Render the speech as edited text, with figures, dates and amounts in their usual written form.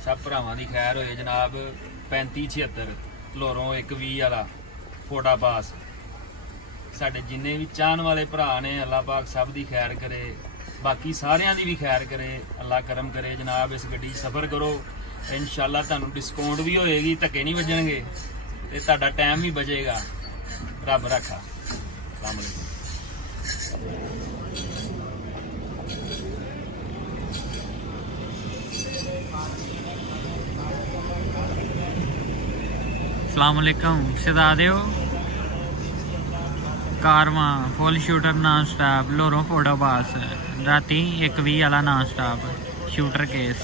सब भरावां दी खैर होए जनाब। 3576 लोरों 120 वाला फोड़ा पास। साडे जिन्ने भी चाहन वाले भरा ने अल्लाह पाक सब दी खैर करे, बाकी सारियां दी भी खैर करे, अल्लाह करम करे जनाब। इस गड्डी सफ़र करो, इंशाअल्लाह तुहानूं डिस्काउंट भी होएगी, धक्के नहीं वजणगे ते तुहाडा टाइम भी बचेगा। रब रखा। अस्सलाम वालेकुम। अस्सलामुअलैकुम शहजादे हो। कारवां फुल शूटर नॉन स्टॉप लोरों फोड़ा पास राती 1:20 वाला नॉन स्टॉप शूटर केस।